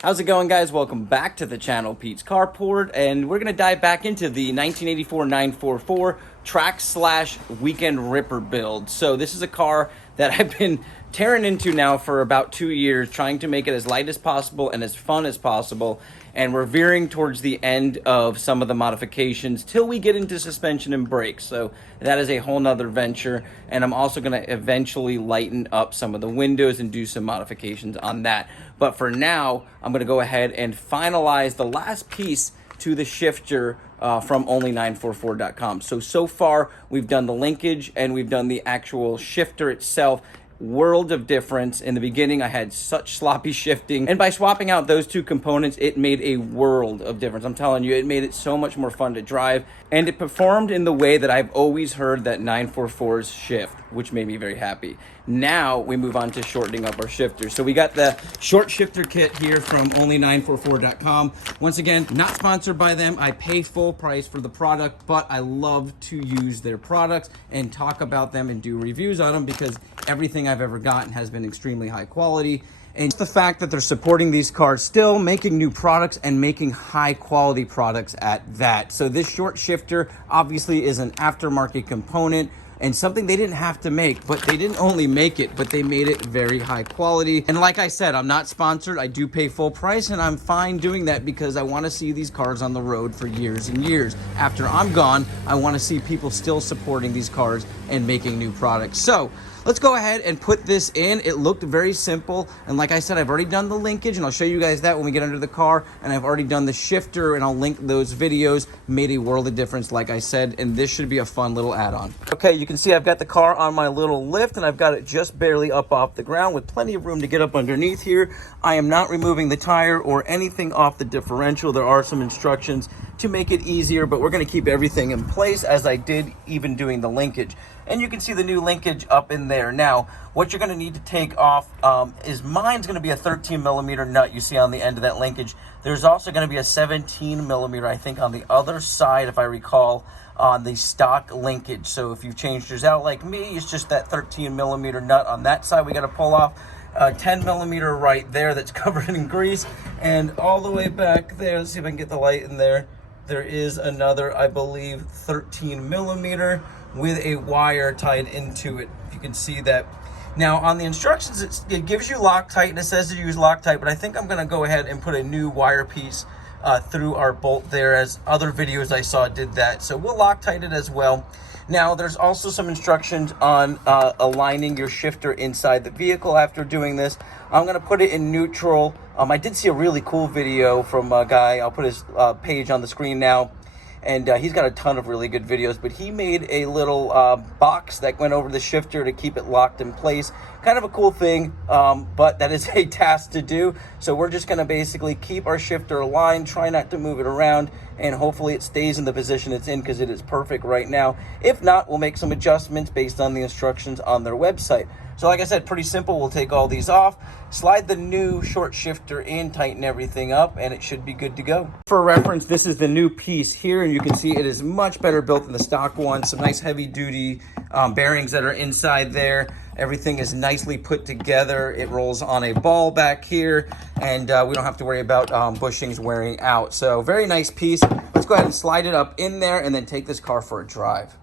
How's it going, guys? Welcome back to the channel, Pete's Carport, and we're going to dive back into the 1984 944 track/weekend ripper build. So this is a car that I've been tearing into now for about 2 years, trying to make it as light as possible and as fun as possible. And we're veering towards the end of some of the modifications till we get into suspension and brakes. So that is a whole nother venture. And I'm also going to eventually lighten up some of the windows and do some modifications on that. But for now, I'm going to go ahead and finalize the last piece to the shifter from only944.com. So far, we've done the linkage and we've done the actual shifter itself. World of difference. In the beginning, I had such sloppy shifting, and by swapping out those two components, it made a world of difference. I'm telling you, it made it so much more fun to drive, and it performed in the way that I've always heard that 944s shift, which made me very happy. Now we move on to shortening up our shifters. So we got the short shifter kit here from only944.com. Once again, not sponsored by them. I pay full price for the product, but I love to use their products and talk about them and do reviews on them because everything I've ever gotten has been extremely high quality. And the fact that they're supporting these cars still, making new products and making high quality products at that. So this short shifter obviously is an aftermarket component and something they didn't have to make, but they didn't only make it, but they made it very high quality. And like I said, I'm not sponsored. I do pay full price, and I'm fine doing that because I want to see these cars on the road for years and years. After I'm gone, I want to see people still supporting these cars and making new products. So let's go ahead and put this in. It looked very simple. And like I said, I've already done the linkage, and I'll show you guys that when we get under the car. And I've already done the shifter, and I'll link those videos. Made a world of difference, like I said, and this should be a fun little add-on. Okay, you can see I've got the car on my little lift, and I've got it just barely up off the ground with plenty of room to get up underneath here. I am not removing the tire or anything off the differential. There are some instructions to make it easier, but we're going to keep everything in place as I did even doing the linkage. And you can see the new linkage up in there. Now, what you're going to need to take off is mine's going to be a 13 millimeter nut you see on the end of that linkage. There's also going to be a 17 millimeter, I think, on the other side, if I recall, on the stock linkage. So if you've changed yours out like me, it's just that 13 millimeter nut on that side we got to pull off. 10 millimeter right there that's covered in grease. And all the way back there, let's see if I can get the light in there. There is another, I believe, 13 millimeter with a wire tied into it, if you can see that. Now on the instructions, it gives you Loctite and it says to use Loctite, but I think I'm going to go ahead and put a new wire piece through our bolt there, as other videos I saw did that. So we'll Loctite it as well. Now there's also some instructions on aligning your shifter inside the vehicle after doing this. I'm going to put it in neutral. I did see a really cool video from a guy. I'll put his page on the screen now. And he's got a ton of really good videos, but he made a little box that went over the shifter to keep it locked in place. Kind of a cool thing, but that is a task to do. So we're just going to basically keep our shifter aligned, try not to move it around, and hopefully it stays in the position it's in because it is perfect right now. If not, we'll make some adjustments based on the instructions on their website. So like I said, pretty simple. We'll take all these off, slide the new short shifter in, tighten everything up, and it should be good to go. For reference, this is the new piece here, and you can see it is much better built than the stock one. Some nice heavy duty bearings that are inside there. Everything is nicely put together. It rolls on a ball back here, and we don't have to worry about bushings wearing out. So very nice piece. Let's go ahead and slide it up in there and then take this car for a drive.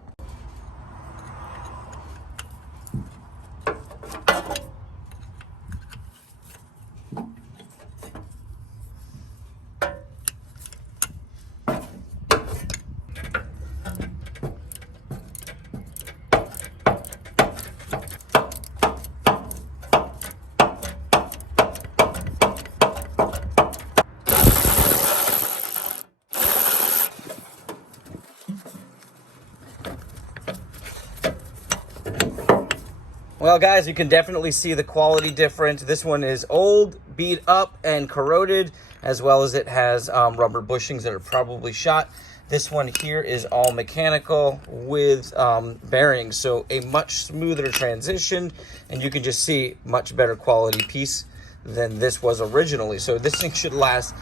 Well, guys, you can definitely see the quality difference. This one is old, beat up, and corroded, as well as it has rubber bushings that are probably shot. This one here is all mechanical with bearings, so a much smoother transition, and you can just see much better quality piece than this was originally. So this thing should last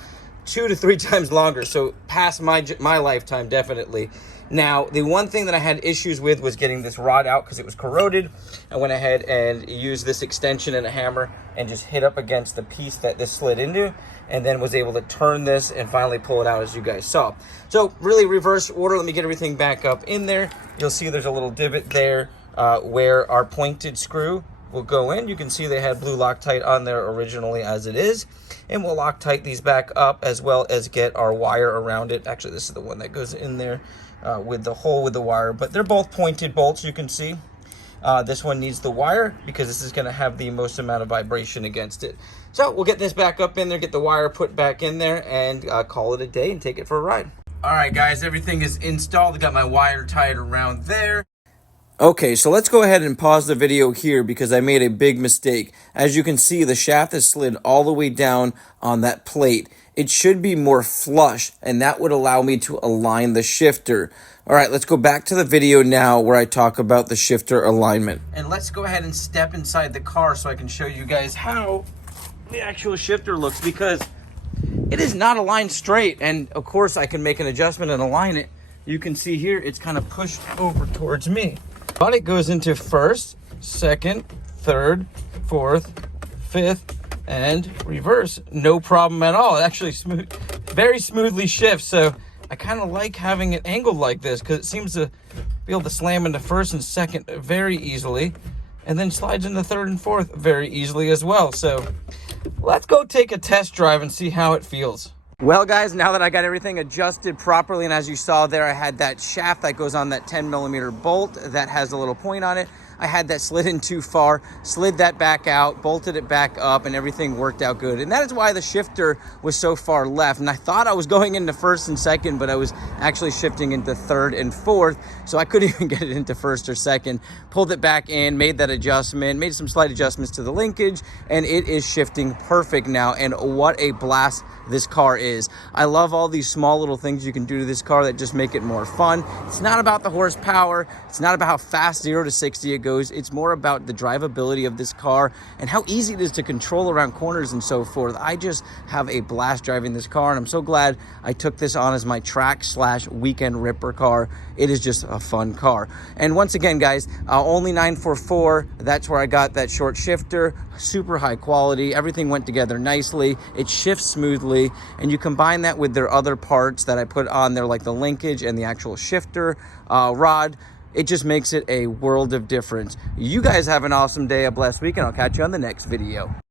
2 to 3 times longer, so past my lifetime, definitely. Now, the one thing that I had issues with was getting this rod out because it was corroded. I went ahead and used this extension and a hammer and just hit up against the piece that this slid into, and then was able to turn this and finally pull it out, as you guys saw. So really reverse order. Let me get everything back up in there. You'll see there's a little divot there where our pointed screw will go in. You can see they had blue Loctite on there originally as it is. And we'll Loctite these back up, as well as get our wire around it. Actually, this is the one that goes in there with the hole with the wire, but they're both pointed bolts, you can see. This one needs the wire because this is going to have the most amount of vibration against it. So we'll get this back up in there, get the wire put back in there, and call it a day and take it for a ride. All right, guys, everything is installed. I got my wire tied around there. Okay, so let's go ahead and pause the video here because I made a big mistake. As you can see, the shaft is slid all the way down on that plate. It should be more flush, and that would allow me to align the shifter. All right, let's go back to the video now where I talk about the shifter alignment. And let's go ahead and step inside the car so I can show you guys how the actual shifter looks, because it is not aligned straight. And of course, I can make an adjustment and align it. You can see here, it's kind of pushed over towards me. But it goes into first, second, third, fourth, fifth, and reverse. No problem at all. It actually very smoothly shifts. So I kind of like having it angled like this because it seems to be able to slam into first and second very easily, and then slides into third and fourth very easily as well. So let's go take a test drive and see how it feels. Well, guys, now that I got everything adjusted properly, and as you saw there, I had that shaft that goes on that 10mm bolt that has a little point on it. I had that slid in too far, slid that back out, bolted it back up, and everything worked out good. And that is why the shifter was so far left. And I thought I was going into first and second, but I was actually shifting into third and fourth, so I couldn't even get it into first or second. Pulled it back in, made that adjustment, made some slight adjustments to the linkage, and it is shifting perfect now. And what a blast this car is. I love all these small little things you can do to this car that just make it more fun. It's not about the horsepower. It's not about how fast 0 to 60 it goes. It's more about the drivability of this car and how easy it is to control around corners and so forth. I just have a blast driving this car, and I'm so glad I took this on as my track/weekend ripper car. It is just a fun car. And once again, guys, only 944. That's where I got that short shifter. Super high quality. Everything went together nicely. It shifts smoothly, and you combine that with their other parts that I put on there, like the linkage and the actual shifter rod. It just makes it a world of difference. You guys have an awesome day, a blessed week, and I'll catch you on the next video.